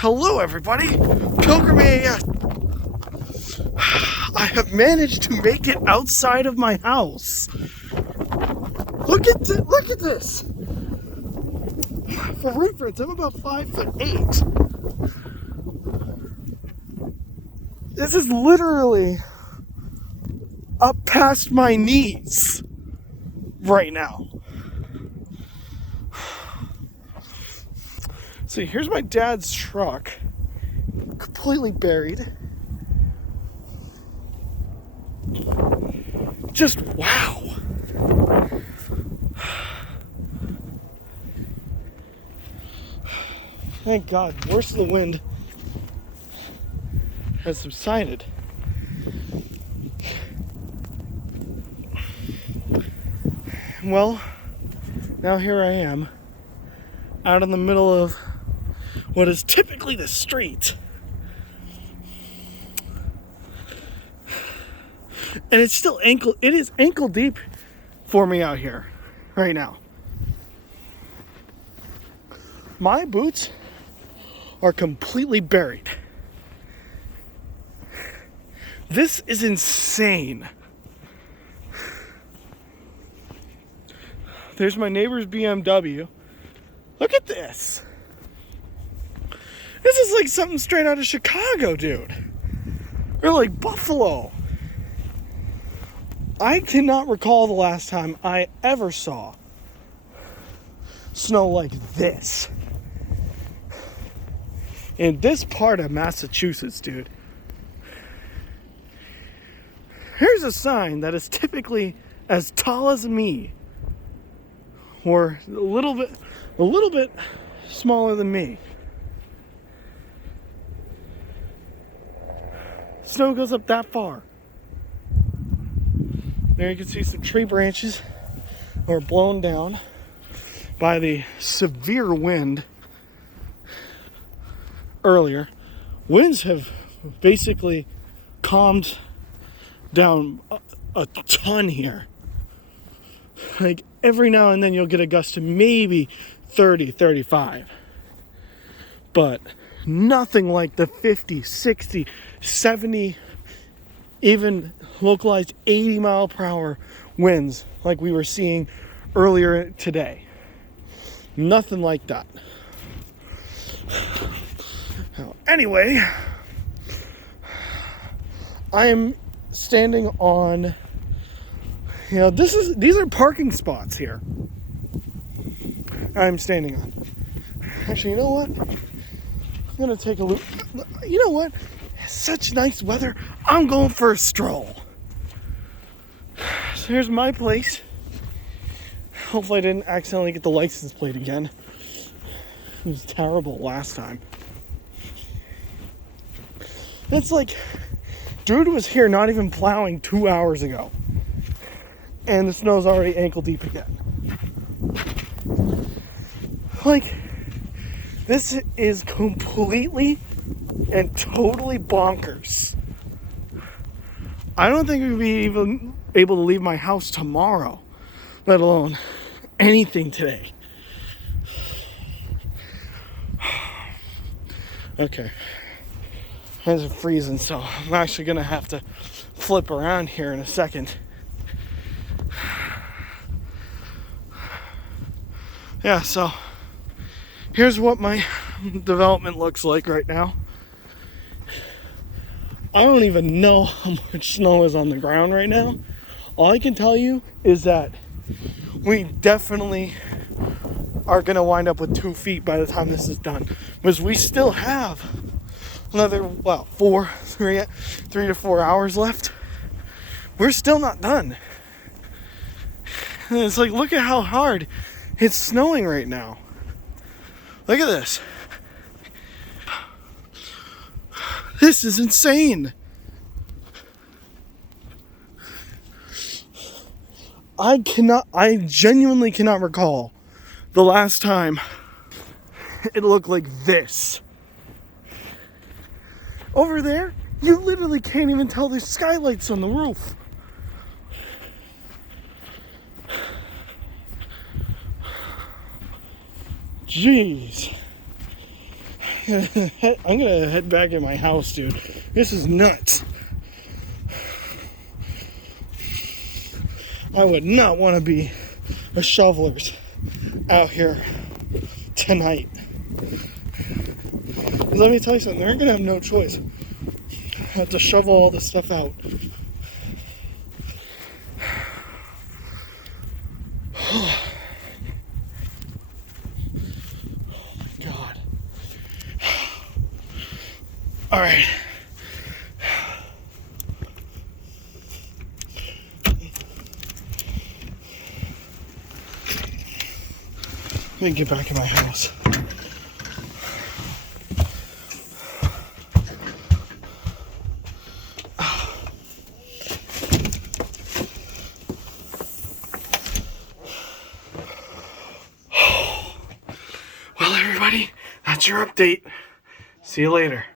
Hello everybody, Pilgrim AF. I have managed to make it outside of my house. Look at this. For reference, I'm about 5'8". This is literally up past my knees right now. See, here's my dad's truck, completely buried. Just wow. Thank God, the worst of the wind has subsided. Well, now here I am, out in the middle of what is typically the street. And it's still it is ankle deep for me out here right now. My boots are completely buried. This is insane. There's my neighbor's BMW. Look at this. This is like something straight out of Chicago, dude. Or like Buffalo. I cannot recall the last time I ever saw snow like this in this part of Massachusetts, dude. Here's a sign that is typically as tall as me, or a little bit smaller than me. Snow goes up that far. There you can see some tree branches are blown down by the severe wind earlier. Winds have basically calmed down a ton here. Like every now and then you'll get a gust to maybe 30, 35. But nothing like the 50, 60, 70, even localized 80 mile per hour winds like we were seeing earlier today. Nothing like that. Anyway, I am standing on, these are parking spots here. I'm standing on. Actually, you know what? I'm gonna take a look. You know what? Such nice weather. I'm going for a stroll. So here's my place. Hopefully I didn't accidentally get the license plate again. It was terrible last time. It's like, dude was here not even plowing 2 hours ago. And the snow's already ankle deep again. Like, this is completely and totally bonkers. I don't think we'd be even able to leave my house tomorrow, let alone anything today. Okay. Hands are freezing, so I'm actually gonna have to flip around here in a second. Yeah, so here's what my development looks like right now. I don't even know how much snow is on the ground right now. All I can tell you is that we definitely are going to wind up with 2 feet by the time this is done. Because we still have another, 3 to 4 hours left. We're still not done. And it's like, look at how hard it's snowing right now. Look at this. This is insane. I genuinely cannot recall the last time it looked like this. Over there, you literally can't even tell there's skylights on the roof. Jeez. I'm gonna head back in my house, dude. This is nuts. I would not want to be a shovelers out here tonight. Let me tell you something, they're gonna have no choice. Have to shovel all this stuff out. Oh my God. All right. Let me get back in my house. Well, everybody, that's your update. See you later.